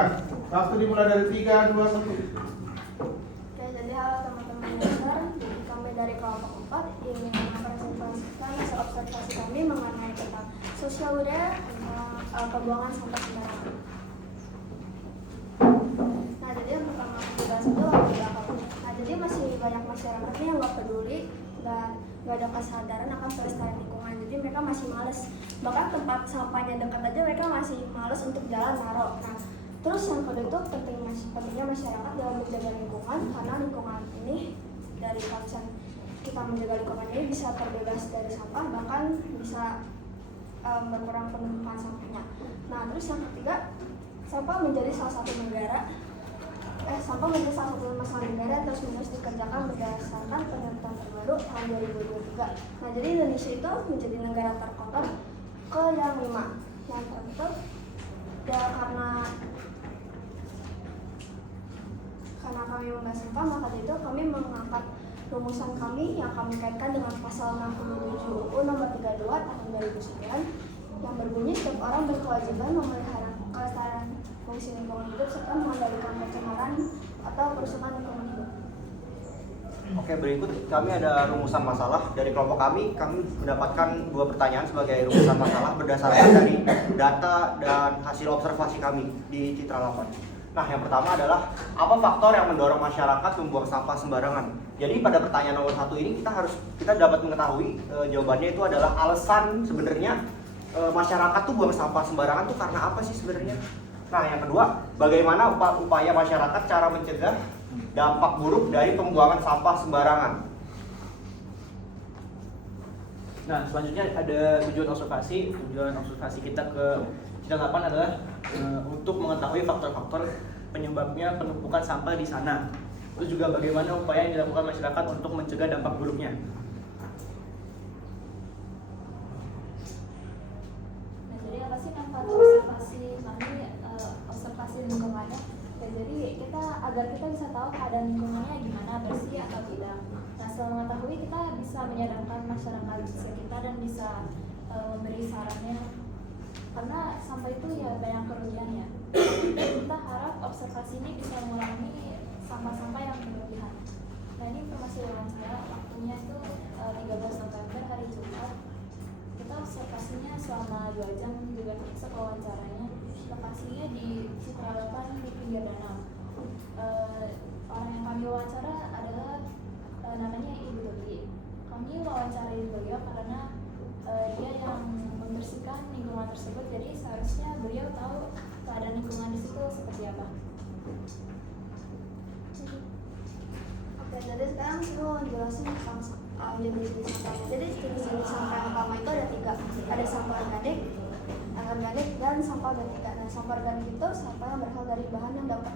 Ya, waktu dimulai dari 3, 2, 1. Oke, jadi halo teman-teman user, kami dari kelompok 4 ingin mempresentasikan hasil observasi kami mengenai tentang sosial budaya tentang pembuangan sampah sembarangan. Nah, jadi yang pertama dibahas itu latar belakang. Nah, jadi masih banyak masyarakat yang nggak peduli dan nggak ada kesadaran akan pelestarian lingkungan. Jadi mereka masih males, bahkan tempat sampahnya dekat aja mereka masih males untuk jalan naruh. Nah, terus yang kedua itu pentingnya masyarakat dalam menjaga lingkungan, karena lingkungan ini dari konsep kita menjaga lingkungan ini bisa terbebas dari sampah, bahkan bisa berkurang penumpukan sampahnya. Nah, terus yang ketiga, sampah menjadi salah satu masalah negara yang terus menerus dikerjakan berdasarkan penelitian terbaru tahun 2023. Nah, jadi Indonesia itu menjadi negara terkotor ke yang 5. Yang terakhir ya karena kami membahas sampah, maka dari itu kami mengangkat rumusan kami yang kami kaitkan dengan pasal 67 UU nomor 32 tahun 2009 yang berbunyi setiap orang berkewajiban memelihara kelestarian fungsi lingkungan hidup serta mengendalikan pencemaran atau kerusakan lingkungan hidup. Oke, berikut kami ada rumusan masalah dari kelompok kami. Kami mendapatkan 2 pertanyaan sebagai rumusan masalah berdasarkan dari data dan hasil observasi kami di Citra 8. Nah, yang pertama adalah apa faktor yang mendorong masyarakat membuang sampah sembarangan? Jadi pada pertanyaan nomor 1 ini kita dapat mengetahui jawabannya itu adalah alasan sebenarnya masyarakat tuh buang sampah sembarangan tuh karena apa sih sebenarnya? Nah, yang kedua, bagaimana upaya masyarakat cara mencegah dampak buruk dari pembuangan sampah sembarangan? Nah, selanjutnya ada tujuan observasi. Tujuan observasi kita ke Citra 8 adalah untuk mengetahui faktor-faktor penyebabnya penumpukan sampah di sana. Terus juga bagaimana upaya yang dilakukan masyarakat untuk mencegah dampak buruknya. Nah, jadi apa sih manfaat observasi kami observasi lingkungannya? Ya, jadi agar kita bisa tahu keadaan lingkungannya gimana, bersih atau tidak. Nah, setelah mengetahui kita bisa menyadarkan masyarakat sekitar dan bisa memberi sarannya. Karena sampah itu ya banyak kerugiannya. Kita harap observasi ini bisa mengurangi sampah-sampah yang berlebihan. Nah, ini informasi wawancara, waktunya itu 13 November hari Jumat. Kita observasinya selama 2 jam, juga termasuk wawancaranya. Lokasinya di Citra 8 di pinggir danau. Orang yang kami wawancara adalah namanya Ibu Tuti. Kami wawancarai beliau karena dia yang membersihkan lingkungan tersebut, jadi seharusnya beliau tahu keadaan lingkungan di situ seperti apa. Oke, jadi sekarang saya mau jelasin tentang jenis-jenis sampah. Jadi jenis-jenis sampah yang utama itu ada 3. Ada sampah organik, dan sampah B3. Nah, sampah organik itu sampah yang berasal dari bahan yang dapat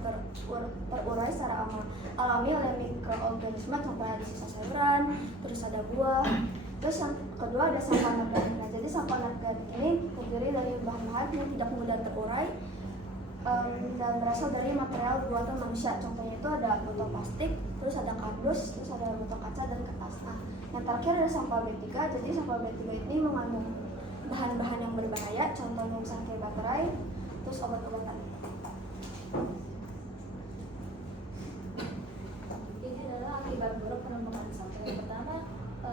terurai secara alami oleh mikroorganisme, contohnya di sisa sayuran, terus ada buah. Terus yang kedua ada sampah anorganik. Nah, jadi sampah anorganik ini terdiri dari bahan-bahan yang tidak mudah terurai dan berasal dari material buatan manusia. Contohnya itu ada botol plastik, terus ada kardus, terus ada botol kaca dan kertas. Nah, yang terakhir ada sampah B3. Jadi sampah B3 ini mengandung bahan-bahan yang berbahaya, contohnya misalnya kayak baterai, terus obat-obatan. Ini adalah akibat buruk penumpukan sampah. Yang pertama,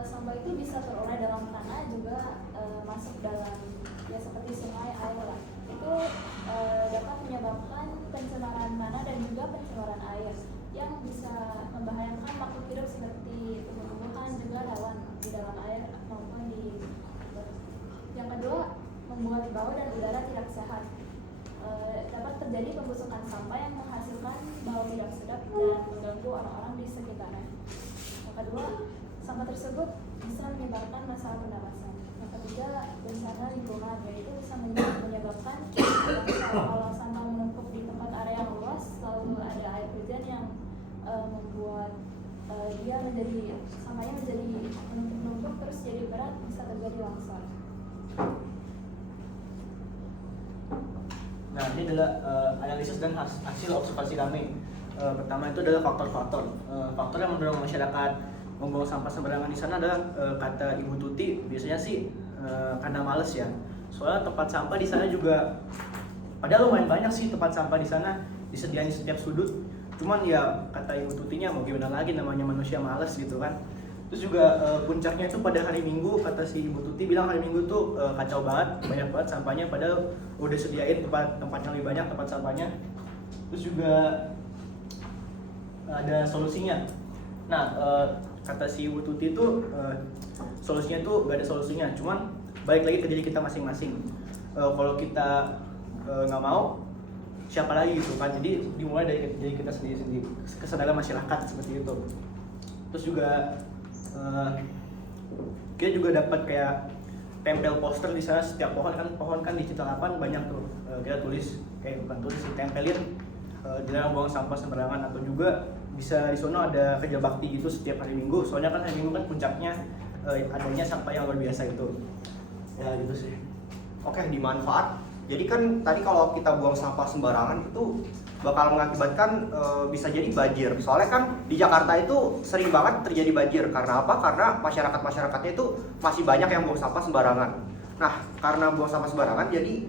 sampah itu bisa terurai dalam tanah, juga masuk dalam ya seperti sungai, air lah. Itu dapat menyebabkan pencemaran tanah dan juga pencemaran air yang bisa membahayakan makhluk hidup seperti tumbuh-tumbuhan, juga hewan di dalam air maupun di. Yang kedua, membuat bau dan udara tidak sehat. Dapat terjadi pembusukan sampah yang menghasilkan bau tidak sedap dan mengganggu orang-orang di sekitarnya. Yang kedua, sampah tersebut bisa menyebabkan masalah pernapasan. Yang ketiga, bencana lingkungan, yaitu bisa menyebabkan kalau sampah menumpuk di tempat area yang luas, lalu ada air hujan yang membuat sampahnya menjadi menumpuk terus jadi berat, bisa terjadi longsor. Nah, ini adalah analisis dan hasil observasi kami. Pertama itu adalah faktor-faktor. Faktor yang mendorong masyarakat membuang sampah sembarangan di sana adalah kata Ibu Tuti, biasanya sih karena males ya. Soalnya tempat sampah di sana juga Padahal lumayan banyak sih tempat sampah di sana, disediain di setiap sudut. Cuman ya kata Ibu Tutinya mau gimana lagi, namanya manusia males gitu kan. Terus juga puncaknya itu pada hari Minggu, kata si Ibu Tuti bilang hari Minggu tuh kacau banget, banyak banget sampahnya padahal udah sediain tempat yang lebih banyak tempat sampahnya. Terus juga ada solusinya. Nah, kata si Ibu Tuti itu solusinya tuh gak ada solusinya, cuman balik lagi ke diri kita masing-masing. Kalau kita nggak mau, siapa lagi gitu kan? Jadi dimulai dari diri kita sendiri, kesadaran masyarakat seperti itu. Terus juga kita juga dapat kayak tempel poster di sana. Setiap pohon kan di Citalapan banyak tuh. Kita tulis kayak bukan tulis, ditempelin dilarang buang sampah sembarangan, atau juga bisa di sono ada kerja bakti gitu setiap hari Minggu. Soalnya kan hari Minggu kan puncaknya adanya sampah yang luar biasa itu. Ya gitu sih. Oke, dimanfaat. Jadi kan tadi kalau kita buang sampah sembarangan itu bakal mengakibatkan bisa jadi banjir. Soalnya kan di Jakarta itu sering banget terjadi banjir. Karena apa? Karena masyarakatnya itu masih banyak yang buang sampah sembarangan. Nah, karena buang sampah sembarangan jadi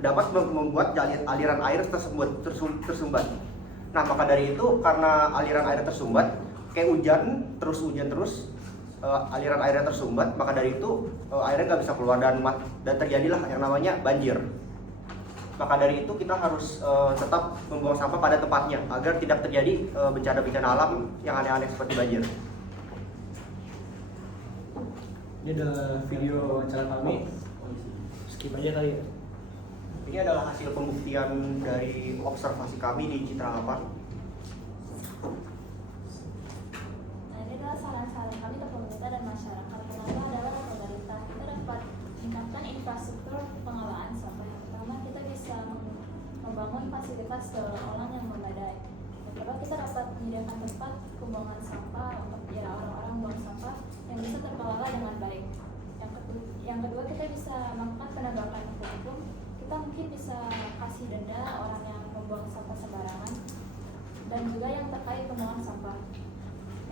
dapat membuat aliran air tersumbat. Nah, maka dari itu karena aliran air tersumbat, kayak hujan terus aliran airnya tersumbat, maka dari itu airnya nggak bisa keluar dan terjadilah yang namanya banjir. Maka dari itu kita harus tetap membuang sampah pada tempatnya agar tidak terjadi bencana-bencana alam yang aneh-aneh seperti banjir. Ini adalah video wawancara kami. Skip aja kali ya. Ini adalah hasil pembuktian dari observasi kami di Citalapan. Nah, ini adalah saran-saran kami ke pemerintah dan masyarakat. Pertama adalah pemerintah, kita dapat meningkatkan infrastruktur pengelolaan sampah. Yang pertama, kita bisa membangun fasilitas daur ulang yang memadai. Yang kedua, kita dapat menyediakan tempat pembuangan sampah untuk orang-orang buang sampah yang bisa terkelola dengan baik. Yang kedua, kita bisa melakukan penegakan hukum. Kita mungkin bisa kasih denda orang yang membuang sampah sembarangan, dan juga yang terkait pembuangan sampah.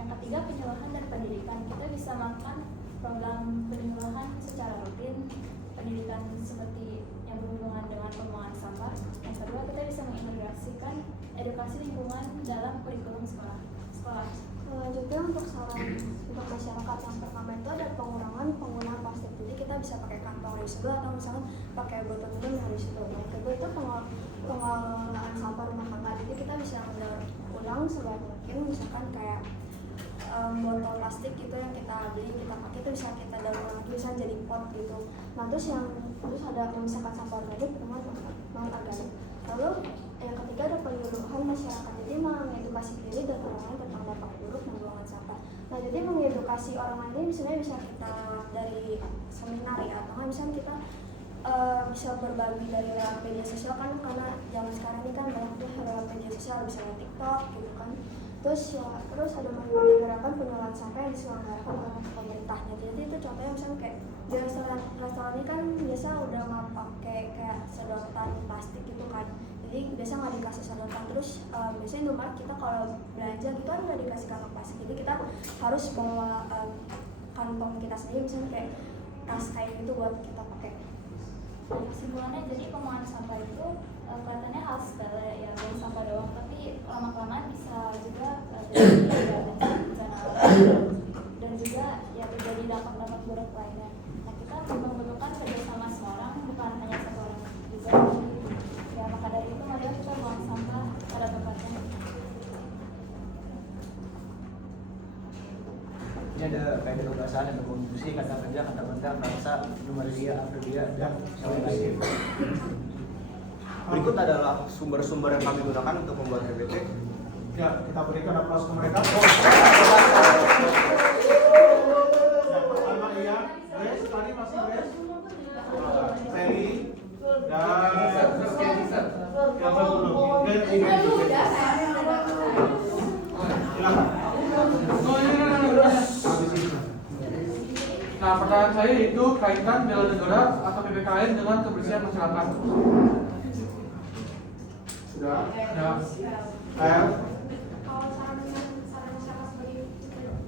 Yang ketiga, penyuluhan dan pendidikan. Kita bisa melakukan program penyuluhan secara rutin, pendidikan seperti yang berhubungan dengan pembuangan sampah. Yang kedua, kita bisa mengintegrasikan edukasi lingkungan dalam kurikulum sekolah. Juga untuk saran untuk masyarakat, yang pertama itu ada pengurangan penggunaan plastik. Jadi kita bisa pakai kantong reusable atau misalnya pakai botol minum yang reusable. Yang kedua itu pengelolaan sampah rumah tangga. Jadi kita bisa mendaur ulang sebanyak mungkin, misalkan kayak botol plastik gitu yang kita beli, kita pakai itu bisa kita daur ulang lagi, bisa jadi pot gitu. Nah terus ada misalkan sampah organik dengan non organik. Lalu yang ketiga ada penyuluhan masyarakat. Jadi mengedukasi diri dan orang lain tentang dampak buruk pembuangan sampah. Nah jadi mengedukasi orang lain ini misalnya bisa kita dari seminar ya, atau misalnya kita bisa berbagi dari lewat media sosial kan, karena zaman sekarang ini kan banyak tuh lewat media sosial, bisa lewat TikTok gitu kan. Terus ada gerakan pengelolaan sampah yang diselenggarakan oleh pemerintahnya. Jadi itu contohnya misalnya kayak di restoran ini kan biasa udah nggak pakai kayak sedotan plastik gitu kan. Jadi biasa nggak dikasih sedotan. Terus biasanya Indomaret kita kalau belanja gitu kan nggak dikasih kantong plastik. Jadi kita harus bawa kantong kita sendiri, misalnya kayak tas kayak gitu buat kita pakai. Nah, kesimpulannya, jadi pembuangan sampah itu kelihatannya hal sepele ya, buang sampah doang, tapi lama-kelamaan bisa juga terjadi bencana alam dan juga ya terjadi dampak-dampak buruk lainnya. Nah, kita membutuhkan kerjasama semua orang, bukan hanya satu orang juga. Ya, maka dari itu mari kita buang sampah pada tempatnya. Ini ada kayak kebiasaan, ada kontribusi, kata kerja, kata benda, bahasa, numeria, aprilia, dan lain-lain. Berikut adalah sumber-sumber yang kami gunakan untuk membuat PPT. Ya, kita berikan aplaus ke mereka. Yang pertama Ian, Grace, tadi masih Grace, Sally, dan yang belum. Silakan. Nah, pertanyaan saya itu kaitan bela negara atau PPKN dengan kebersihan masyarakat. Sudah. Ya. Kalau saran masyarakat sebagai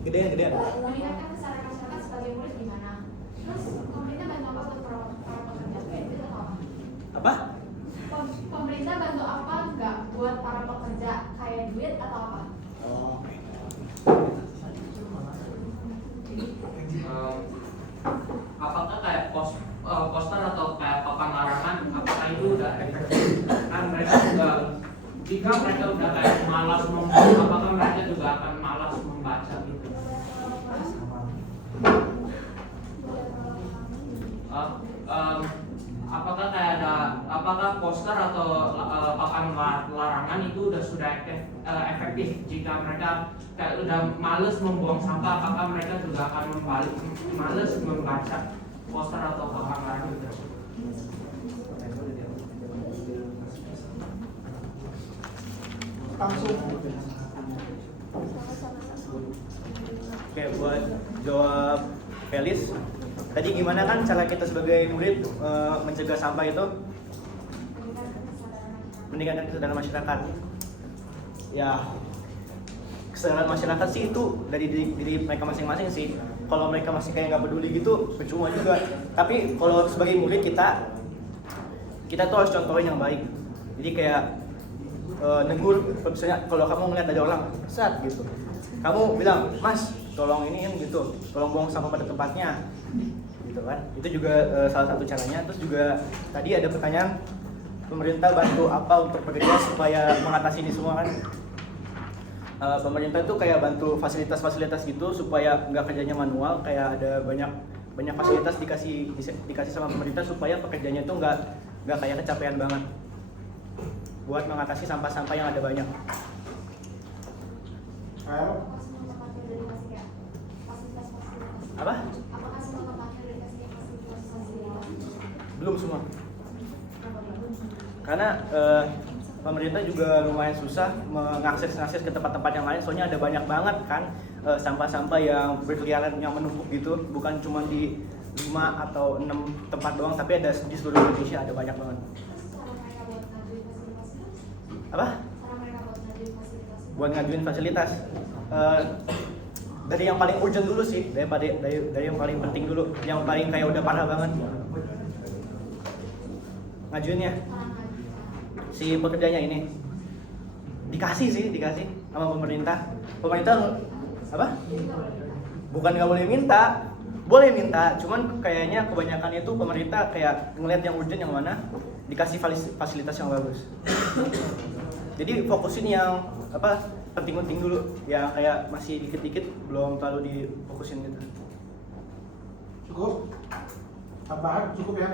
Gedean. meningkatkan kesadaran masyarakat sebagai murid gimana? Terus pemerintah bantu apa untuk para pekerja? Itu apa? Apa? pemerintah bantu apa nggak buat para pekerja, kayak duit atau apa? Apakah kayak poster atau kayak papan larangan, apakah itu udah efektif? Kan mereka juga, jika mereka udah kayak malas membaca, apakah mereka juga akan malas membaca gitu? Apakah kayak apakah poster atau papan larangan itu sudah efektif jika mereka kayak udah males membuang sampah, apakah mereka juga akan males membaca poster atau papan larangan itu? Oke, buat jawab Felis, tadi gimana kan cara kita sebagai murid mencegah sampah itu? Meningkatkan kesadaran masyarakat. Ya, kesadaran masyarakat sih itu dari diri mereka masing-masing sih. Kalau mereka masih kayak nggak peduli gitu, percuma juga. Tapi kalau sebagai murid kita tuh harus contohin yang baik. Jadi kayak negur, misalnya kalau kamu ngeliat ada orang saat gitu, kamu bilang, Mas, tolong ini kan gitu, tolong buang sampah pada tempatnya, gitu kan? Itu juga salah satu caranya. Terus juga tadi ada pertanyaan, pemerintah bantu apa untuk pekerja supaya mengatasi ini semua kan? Pemerintah itu kayak bantu fasilitas-fasilitas gitu supaya nggak kerjanya manual, kayak ada banyak fasilitas dikasih sama pemerintah supaya pekerjanya itu nggak kayak kecapean banget buat mengatasi sampah-sampah yang ada banyak. Apakah semua tempatnya udah dikasih kayak fasilitas-fasilitas? Apa? Apakah semua tempatnya udah dikasih fasilitas-fasilitas? Belum semua. Karena pemerintah juga lumayan susah mengakses ke tempat-tempat yang lain, soalnya ada banyak banget kan sampah-sampah yang berkeliaran yang menumpuk gitu, bukan cuma di 5 atau 6 tempat doang, tapi ada di seluruh Indonesia, ada banyak banget. Cara mereka buat ngajuin fasilitas? Apa? Cara mereka buat ngajuin fasilitas? Buat ngajuin fasilitas, dari yang paling urgent dulu sih, dari yang paling penting dulu, yang paling kayak udah parah banget ngajuinnya. Si pekerjanya ini dikasih sama pemerintah apa? Bukan nggak boleh minta, cuman kayaknya kebanyakan itu pemerintah kayak ngeliat yang urgent yang mana dikasih fasilitas yang bagus. Jadi fokusin yang apa penting-penting dulu, yang kayak masih dikit-dikit belum terlalu difokusin gitu. Cukup? Tambahan cukup ya?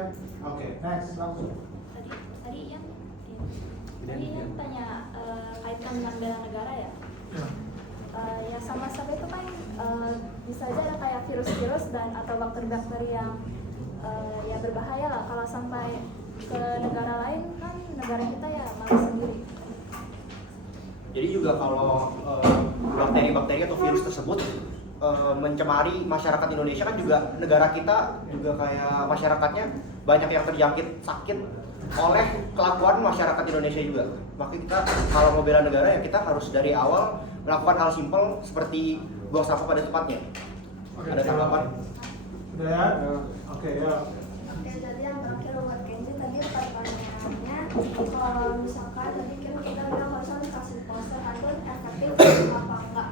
Oke, next langsung. Tadi yang tanya kaitan dengan bela negara ya. Ya sama-sama itu kan bisa aja ada kayak virus-virus dan atau bakteri-bakteri yang ya berbahaya lah kalau sampai ke negara lain, kan negara kita ya malah sendiri. Jadi juga kalau bakteri-bakteri atau virus tersebut mencemari masyarakat Indonesia, kan juga negara kita juga kayak masyarakatnya banyak yang terjangkit sakit oleh kelakuan masyarakat Indonesia juga. Maka kita kalau mau bela negara ya kita harus dari awal melakukan hal simpel seperti buang sampah pada tempatnya. Oke, Ada tanggapan? Udah ya? Oke, ya. Oke, jadi yang terakhir buat Kenji tadi pertanyaannya, kalau misalkan tadi kan kita bilang harusnya dikasih poster itu efektif apa enggak.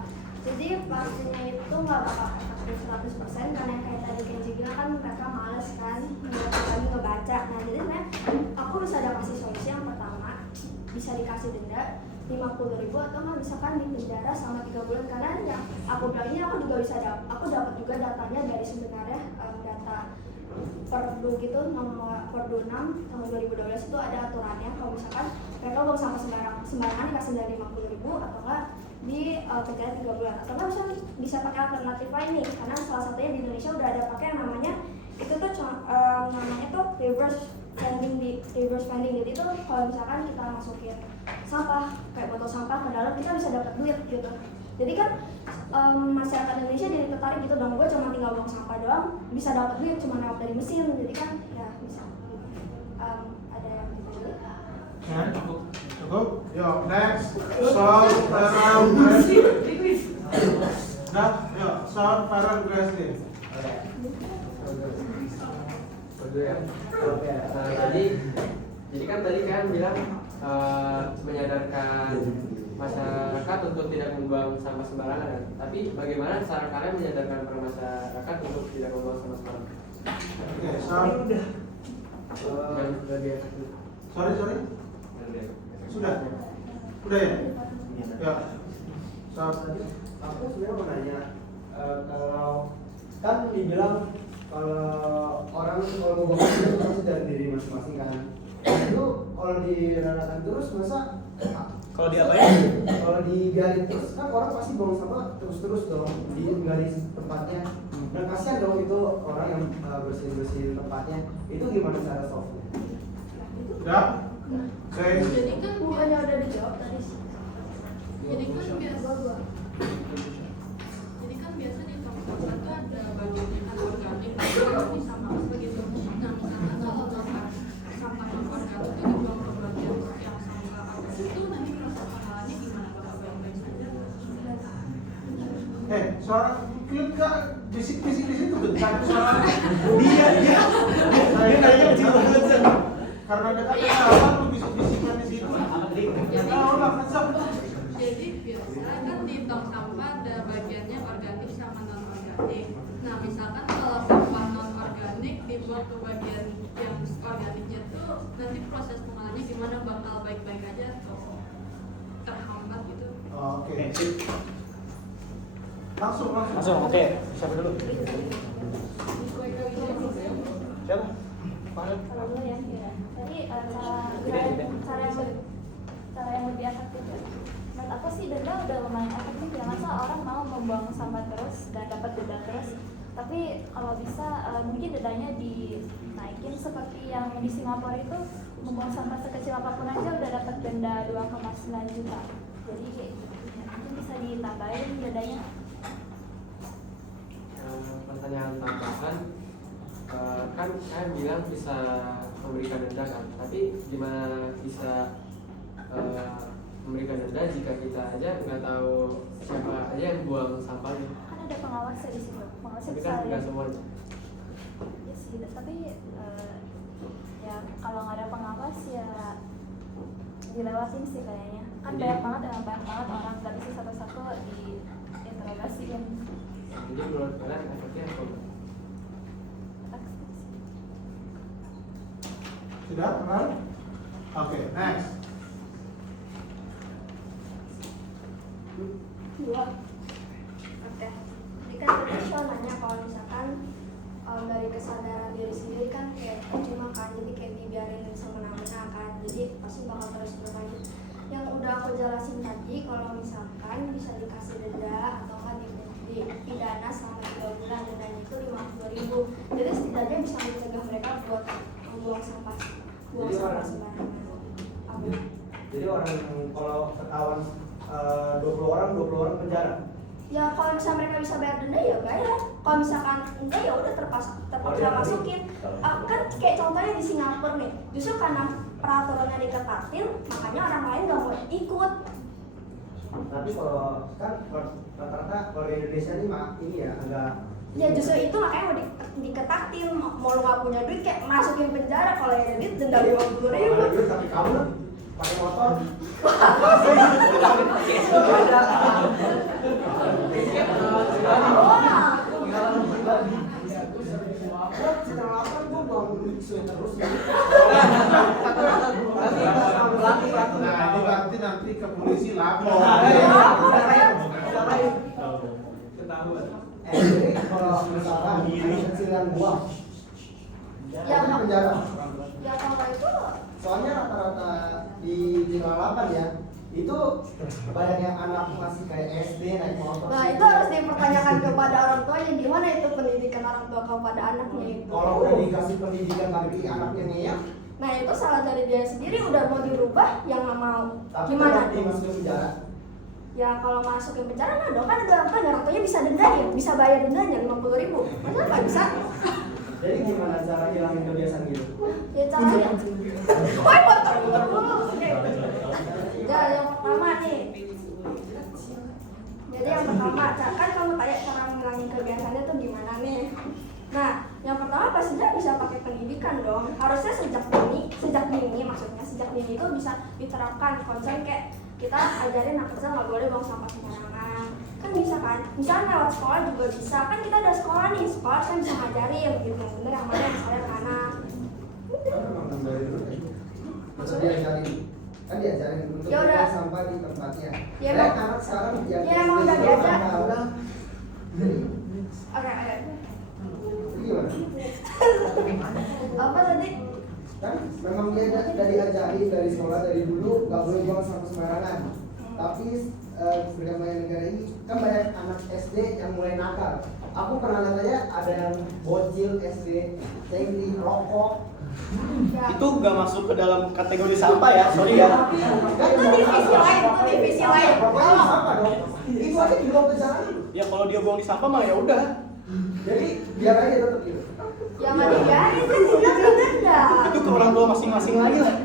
Jadi pastinya itu nggak bakal efektif 100% karena kayak tadi Kenji bilang kan mereka males kan lagi ngebaca. Nah jadi sebenarnya aku bisa ada kasih solusi. Yang pertama bisa dikasih denda 50.000 atau nggak misalkan di penjara selama 3 bulan, karena yang aku bilang ini aku juga bisa aku dapat juga datanya dari sebenarnya data Perdu gitu, nomor Perdu 6 tahun 2012 itu ada aturannya kalau misalkan mereka buang sampah sembarangan dikasih dari 50.000 atau enggak di penjara 3 bulan, atau enggak bisa pakai alternatif lain nih, karena salah satunya di Indonesia udah ada pakai yang namanya itu tuh namanya tuh reverse vending. Jadi itu kalau misalkan kita masukin sampah kayak botol sampah ke dalam, kita bisa dapat duit gitu. Jadi kan masyarakat Indonesia jadi tertarik gitu dong, gue cuma tinggal buang sampah doang bisa dapat duit cuma lewat dari mesin, jadi kan ya bisa. Ada yang gitu. Ya, cukup? Yuk, next. Soal Farel Graslin. Nah, yuk, soal Farel Graslin. Tadi Jadi kan tadi kan bilang menyadarkan masyarakat untuk tidak membuang sampah sembarangan kan. Tapi bagaimana cara kalian menyadarkan para masyarakat untuk tidak membuang sampah sembarangan? Oke, Dan lebih efektif. sorry. Sudah ya? Ya. Aku sebenarnya mau nanya, kalau kan dibilang kalau orang kalau mau buang sampah itu pasti dari diri masing-masing kan. Itu kalau diratakan terus masa Kalau diapain? kalau dibiarin terus kan orang pasti buang sampah terus dong nggak di tempatnya. Dan kasihan dong itu orang yang bersihin tempatnya. Itu gimana cara solve-nya? Udah? Oke. Jadi kan Bukannya udah dijawab tadi. Jadi kan biasa di tong sampah itu ada bagian yang organik, organik sama begitu. Nah misalkan kalau sampah non organik itu dibuang ke bagian yang sampah apa itu nanti proses pengolahannya gimana? Apakah baik-baik saja? Suara kalian gak bisik-bisik di situ bentar suara dia kayaknya kecil banget karena dekatnya apa lu bisik-bisikan di situ. Udah kencang. Jadi biasa kan di tong sampah ada bagiannya organik sama non organik. Nah misalkan kalau sampah non organik dibuang ke bagian yang organiknya tuh nanti proses pengolahannya gimana, bakal baik-baik aja atau terhambat gitu? Oke. Langsung. Oke. Siapa dulu? Siapa? Kalau dulu ya. Jadi cara yang lebih efektif ya. Menurut aku sih denda udah lumayan efektif ya, masa orang mau membuang sampah terus dan dapat denda terus. Tapi kalau bisa mungkin dendanya dinaikin seperti yang di Singapura itu, membuang sampah sekecil apapun aja udah dapat denda 2,9 juta. Jadi mungkin bisa ditambahin dendanya. Pertanyaan tambahan, kan kalian bilang bisa memberikan denda kan, tapi gimana bisa memberikan denda jika kita aja nggak tahu siapa aja yang buang sampahnya? Kan ada pengawasnya di situ, pengawasnya Tapi bisa kan nggak lihat. semuanya. Ya sih, tapi ya kalau nggak ada pengawas ya dilewatin sih kayaknya. Kan banyak banget orang, nggak bisa satu-satu diinterogasiin. Jadi menurut kalian efeknya apa? Sudah? Kenal? Oke, next. Oke. Jadi kan tadi Sean nanya kalau misalkan dari kesadaran diri sendiri kan kayak cuma kan, jadi kayak dibiarin semena-mena kan, jadi pasti bakal terus berlanjut. Yang udah aku jelasin tadi, kalau misalkan bisa dikasih denda atau kan dipidana selama 3 bulan, dendanya itu 50.000. Jadi setidaknya bisa mencegah mereka buat buang sampah sembarangan. Jadi orang kalau ketahuan 20 orang penjara. Ya kalau misalnya mereka bisa bayar denda ya bayar. Kalau misalkan enggak ya udah terpaksa masukin. Kan kayak contohnya di Singapura nih, justru karena peraturannya diketatin, makanya orang lain nggak mau ikut. Tapi kalau kan rata-rata kalau Indonesia ini ya agak. Ya justru itu makanya mau diketatin, mau lu nggak punya duit kayak masukin penjara, kalau yang ada duit denda 50.000. Ada duit tapi kamu pakai motor. Nah, ini berarti nanti ke polisi lapor. Jadi kalau misalkan kecilan buang, Ya itu penjara. Ya kalau itu Soalnya rata-rata di 8 ya, itu banyak yang anak masih kayak SD naik motor. nah itu harus dipertanyakan kepada orang tuanya, gimana itu pendidikan orang tua kepada anaknya itu. Kalau udah dikasih pendidikan tapi anaknya ngeyel, Nah itu salah dari dia sendiri, udah mau dirubah yang nggak mau. tapi Gimana tetap tuh? dimasukin penjara. Ya kalau masukin penjara nah dong, kan ada orang tuanya bisa dendanya, bisa bayar dendanya 50.000. Masa nggak bisa? Jadi gimana cara hilangin kebiasaan gitu? Ya caranya. Woi putar dulu. Oke. Ya yang pertama nih. Jadi yang pertama, kan kamu tanya cara mengulangi kebiasaannya tuh gimana nih? Nah, Yang pertama pastinya bisa pakai pendidikan dong. Harusnya sejak dini itu bisa diterapkan konsep kayak kita ajarin anak kecil nggak boleh buang sampah sembarangan. Kan bisa kan? Misalnya lewat sekolah juga bisa. Kan kita ada sekolah nih, sekolah kan bisa ngajarin gitu. Bener yang mana yang salah mana. Maksudnya diajarin, kan diajarin untuk Ya udah. buang sampah di tempatnya. Ya, Nah, emang. anak sekarang yang Ya, emang udah biasa. Oke. Gimana? Apa tadi? Kan memang dia dari diajarin dari sekolah dari dulu nggak boleh buang sampah sembarangan. Tapi berdamaian negara ini kan banyak anak SD yang mulai nakal. Aku pernah lihat aja ada yang bocil SD, yang rokok. Itu gak masuk ke dalam kategori sampah ya, sorry ya. Itu divisi lain. Rokoknya sampah dong. Itu aja dibuang ke jalan. Ya kalau dia buang di sampah mah ya udah. Jadi biar aja tetap gitu. Ya nggak dibiarin kan kita denda. Itu ke orang tua masing-masing lagi lah.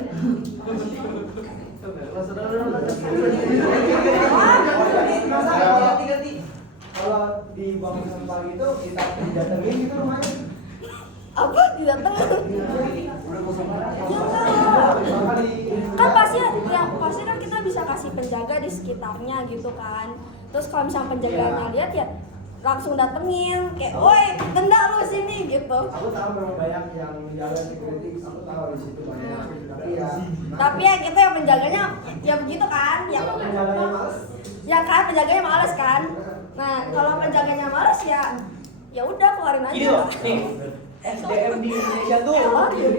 Kalau di buang sampah itu kita didatengin gitu rumahnya. Apa didatengin? Kan pasti kan kita bisa kasih penjaga di sekitarnya gitu kan. Terus kalau misalnya penjaganya lihat ya langsung datengin kayak, "Woi, denda lu sini," gitu. Aku tahu memang banyak yang menjaga security, aku tahu di situ banyak. Tapi ya kita yang penjaganya ya begitu kan, ya Penjaganya males. ya kan penjaganya males kan. Nah, kalau penjaganya males ya udah keluarin aja. Gini loh, nih SDM di Indonesia tuh.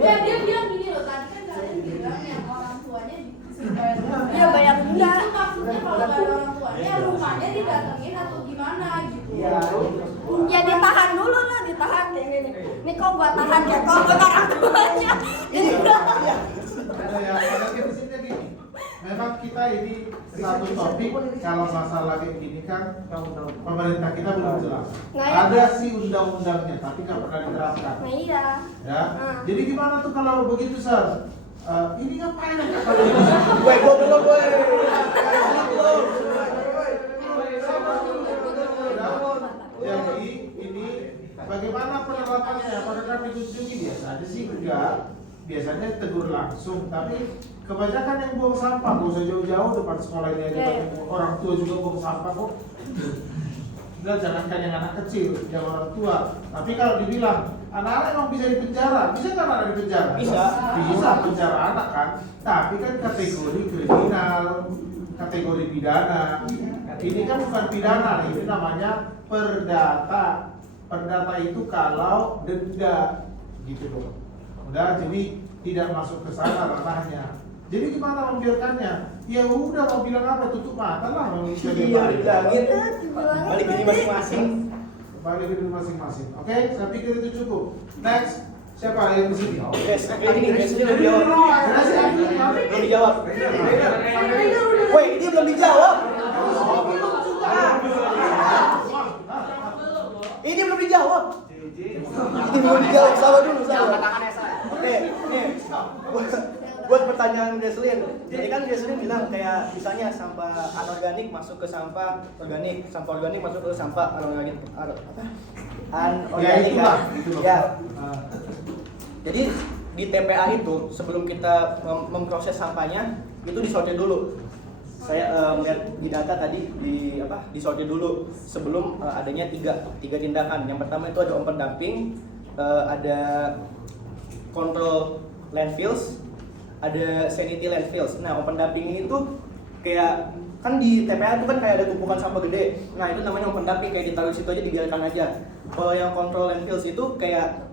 Ya dia bilang gini loh, tadi kan kalian bilang yang orang tuanya bayar denda. Iya, bayar denda. Itu maksudnya kalau nggak ada orang tuanya rumahnya didatengin atau gimana gitu. Iya. Ya ditahan dulu lah, ditahan kayak gini. Nih kok gua tahan kayak kok bukan orang tuanya. Jadi Ada yang ada prinsipnya gini. Memang kita ini satu topik kalau masalah kayak gini kan pemerintah kita belum jelas. Nah, ya. Ada sih undang-undangnya tapi nggak pernah diterapkan. Nah iya. Ya. Jadi gimana tuh kalau begitu, Sir? Ini ngapain kalau ini? Gue belum gue. Jadi ini bagaimana penerapannya? Apakah dikunjungi biasa aja sih enggak? Biasanya tegur langsung, tapi kebanyakan yang buang sampah, gak usah jauh-jauh depan sekolah ini aja, orang tua juga buang sampah kok. Enggak, jangankan yang anak kecil, yang orang tua. Tapi kalau dibilang anak-anak emang bisa dipenjara, bisa kan anak di penjara? Bisa penjara anak kan. Tapi kan kategori kriminal, kategori pidana. Ini kan bukan pidana, ini namanya perdata. Perdata itu kalau denda, gitu loh. Udah, jadi tidak masuk ke sana ranahnya. Jadi gimana membiarkannya? Ya udah, mau bilang apa, tutup mata lah. Iya, bilangin. Balik ke masing-masing. Balik ke masing-masing. Oke, saya pikir itu cukup. Next, siapa yang di sini? Yes, ini belum dijawab. Belum dijawab. Woi, ini belum dijawab. Ini belum dijawab. Ini belum dijawab, sabar dulu, sabar. Nih, buat pertanyaan Deslin. Jadi kan Deslin bilang kayak misalnya sampah anorganik masuk ke sampah organik masuk ke sampah anorganik anorganik kan? Ya. Jadi di TPA itu sebelum kita memproses sampahnya itu disortir dulu. Saya melihat di data tadi disortir dulu sebelum adanya tiga tindakan. Yang pertama itu ada open dumping, ada control landfills, ada sanitary landfills. Nah, open dumping ini tuh kayak kan di TPA itu kan kayak ada tumpukan sampah gede. Nah, itu namanya open dumping, kayak ditaruh di situ aja, dibiarkan aja. Kalau yang control landfills itu kayak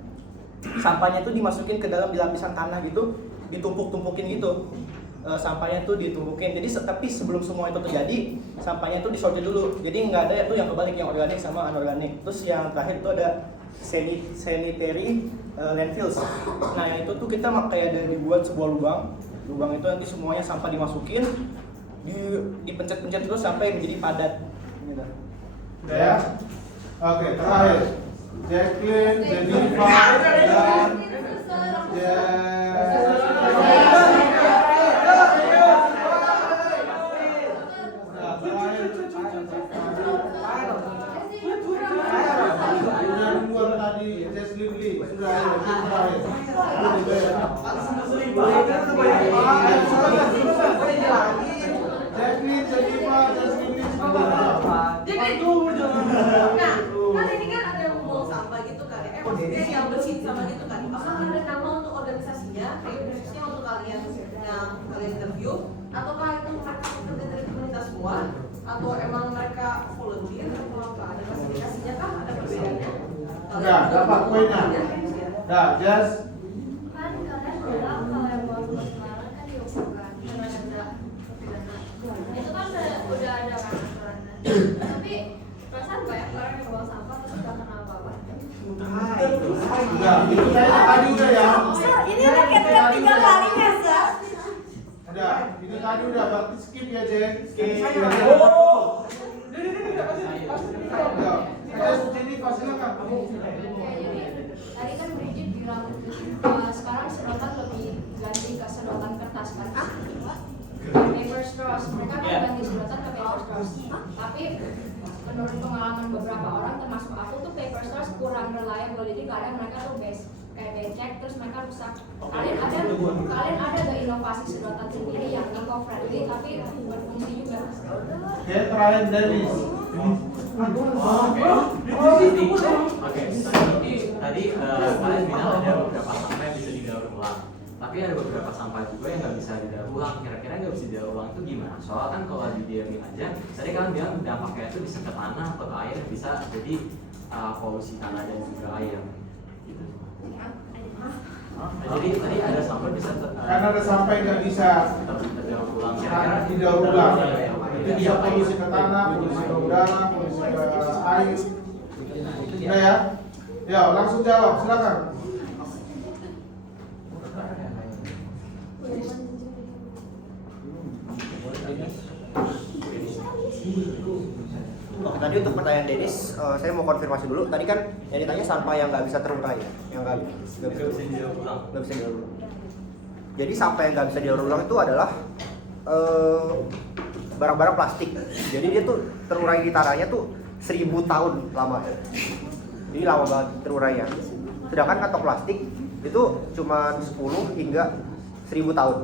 sampahnya itu dimasukin ke dalam di lapisan tanah gitu, ditumpuk-tumpukin gitu. Sampahnya tuh ditumpukin. Jadi tapi sebelum semua itu terjadi, sampahnya itu disortir dulu. Jadi nggak ada tuh yang kebalik, yang organik sama anorganik. Terus yang terakhir itu ada sanitary landfills. Nah, yang itu tuh kita kayak ada dibuat sebuah lubang itu nanti semuanya sampah dimasukin, dipencet-pencet terus sampai menjadi padat gitu. Ya. Oke, terakhir Jacqueline, Jennifer, dan sama gitu kan. Apakah ada nama untuk organisasinya, kayak khususnya untuk kalian yang kalian interview, ataukah itu mereka pekerja dari komunitas semua, atau emang mereka volunteer atau apa? Ada klasifikasinya kah? Ada perbedaannya? Enggak, dapat poinnya. Nah, just Kan kalian bilang kalau yang bawa kemarin kan diusulkan karena ada pidana. Itu kan udah ada kan aturannya. Tapi perasaan banyak orang yang bawa sampah terus nggak kena apa-apa. enggak, itu kayaknya tadi udah ya. Ini udah kayak 3 kalinya, Sir. Udah, itu tadi udah, berarti skip ya, Jen. Skip. Jadi silakan. Tadi kan Bridget bilang sekarang sedotan lebih ganti ke sedotan kertas kan? Paper straws, mereka kan ganti sedotan ke paper straws. Tapi menurut pengalaman beberapa orang termasuk aku tuh paper straws kurang reliable, jadi kadang mereka tuh becek terus mereka rusak. Kalian ada gak inovasi sedotan sendiri yang eco-friendly tapi berfungsi juga? Oke, terakhir Dennis. Oke, tadi kalian bilang ada beberapa sampah yang bisa didaur ulang, tapi ada beberapa sampah juga yang nggak bisa didaur ulang. Kira-kira nggak bisa didaur ulang itu gimana? Soalnya kan kalau didiamin aja, tadi kalian bilang dampaknya itu bisa ke tanah atau ke air, bisa jadi polusi tanah dan juga air. Gitu. Jadi tadi ada sampah bisa Karena ada sampah yang nggak bisa terdaur ulang. karena didaur ulang. Itu bisa polusi ke tanah, polusi ke udara, polusi ke air. Udah ya? Ya, langsung jawab, silakan. Oke, tadi untuk pertanyaan Dennis, saya mau konfirmasi dulu. Tadi kan yang ditanya sampah yang nggak bisa terurai ya, yang nggak bisa didaur ulang. Jadi sampah yang nggak bisa didaur ulang itu adalah barang-barang plastik. Jadi dia tuh terurai di tanahnya tuh 1000 tahun lama. Jadi lama banget terurainya. Sedangkan kantong plastik itu cuma 10 hingga 1000 tahun.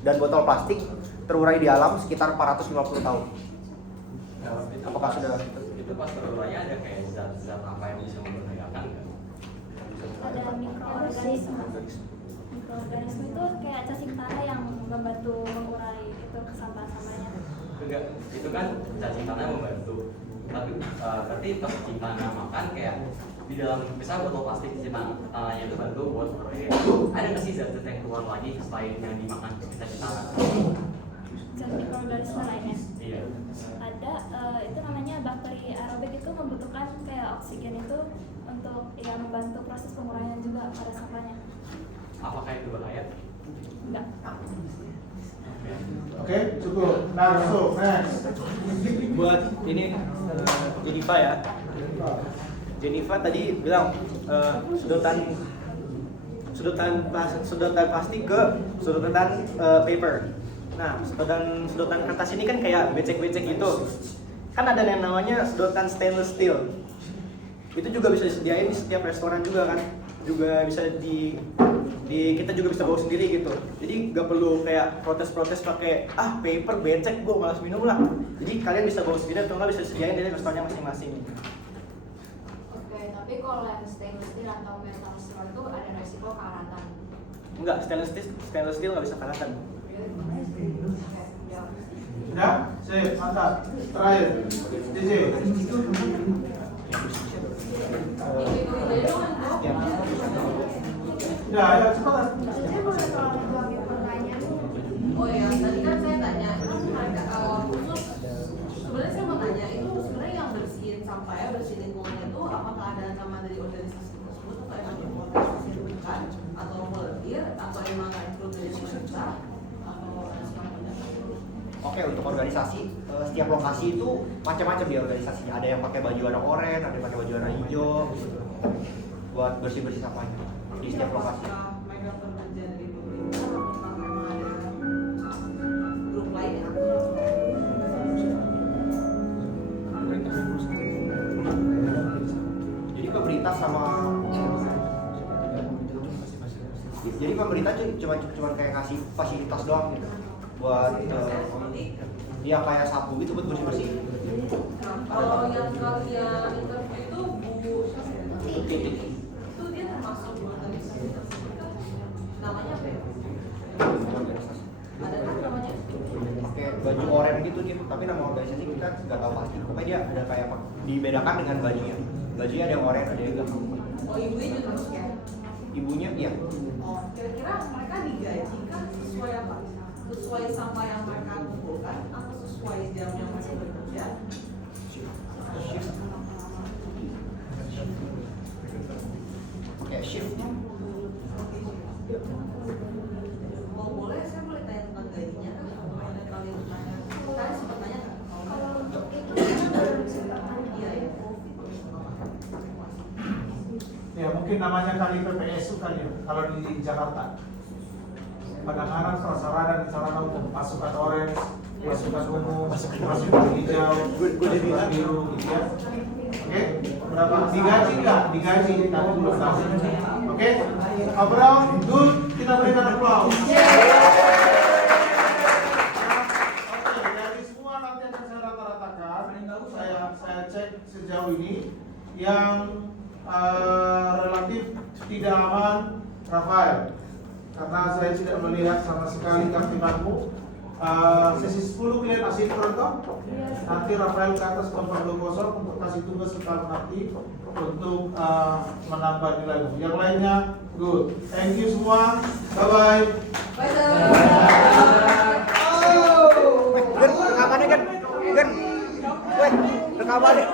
Dan botol plastik terurai di alam sekitar 450 tahun. Apakah sudah itu pas terurainya ada kayak zat-zat apa yang bisa membahayakan nggak? Ada mikroorganisme. Mikroorganisme itu kayak cacing tanah yang membantu mengurai itu sampah-sampahnya. Enggak, itu kan cacing tanah membantu. Tapi berarti pas cacing tanah makan kayak di dalam misal botol plastik cacing tanahnya itu bantu buat mengurai. Ada nggak sih zat-zat yang keluar lagi selain yang dimakan cacing tanah? Zat mikroorganisme lainnya. Iya. Ada itu namanya bakteri aerobik, itu membutuhkan kayak oksigen itu untuk ya membantu proses penguraian juga pada sampahnya. Apakah itu bahaya? Enggak. Oke, cukup. Langsung, next. Buat ini Jennifer ya. Jennifer tadi bilang sedotan plastik ke sedotan paper. Nah, sedotan kertas ini kan kayak becek-becek gitu. Kan ada yang namanya sedotan stainless steel. Itu juga bisa disediain di setiap restoran juga kan. Juga bisa kita juga bisa bawa sendiri gitu. Jadi nggak perlu kayak protes-protes pakai paper becek, gue malas minum lah. Jadi kalian bisa bawa sendiri atau nggak bisa disediain di restorannya masing-masing. Oke, tapi kalau yang stainless steel atau metal straw itu ada resiko karatan. Enggak, stainless steel nggak bisa karatan. Ya, sip, mantap. Terakhir, DJ. Ya, ayo cepat. Oh ya, tadi kan saya tanya, kan mereka khusus sebenarnya saya mau tanya itu sebenarnya yang bersihin sampahnya, bersihin lingkungannya itu apakah ada nama dari organisasi tersebut atau emang organisasi bukan atau volunteer atau emang rekrut dari pemerintah atau sebagainya? Oke, untuk organisasi, setiap lokasi itu macam-macam di organisasinya. Ada yang pakai baju warna oranye, ada yang pakai baju warna hijau, buat bersih-bersih sampahnya di setiap lokasi. Mereka bekerja dari pemerintah atau memang ada grup lain yang atur? Jadi pemerintah cuma kayak ngasih fasilitas doang gitu buat ya kayak sapu gitu buat bersih-bersih. Kalau yang kalian interview itu Bu Titik itu dia termasuk masuk organisasi tersebut kan namanya apa ya? Ada kan namanya? Pakai baju oranye gitu dia, tapi nama organisasi kita nggak tahu pasti. Pokoknya dia ada kayak apa, dibedakan dengan bajunya. Bajunya ada yang oranye, ada yang enggak. Oh, ibunya juga masuk ya? Ibunya iya. Oh, kira-kira mereka digaji kan sesuai apa? Sesuai sampah yang mereka kumpulkan atau sesuai jam yang mereka bekerja? Kayak shift. Kalau boleh, saya boleh tanya tentang gajinya kan? Ada kali tanya. Kalian sempat tanya nggak? Kalau untuk itu kita belum sempat tanya. Iya, ya. Ya mungkin namanya kali PPSU kan ya, kalau di Jakarta. Penanganan sarana dan sarana umum, pasukan orange, pasukan umum, pasukan hijau, pasukan biru, gitu ya. Oke, berapa? Digaji nggak? Digaji, tapi belum tahu. Oke, overall good, kita berikan aplaus. Oke, dari semua nanti akan saya rata-ratakan. Saya cek sejauh ini yang relatif tidak aman Rafael, karena saya tidak melihat sama sekali kamtimanmu. Sesi 10 kalian asinkron toh? Nanti Rafael ke atas nomor 20 untuk kasih tugas ke kamu nanti untuk menambah nilai. Yang lainnya good. Thank you semua. Bye bye. Bye. Rekamannya kan? Weh, rekamannya.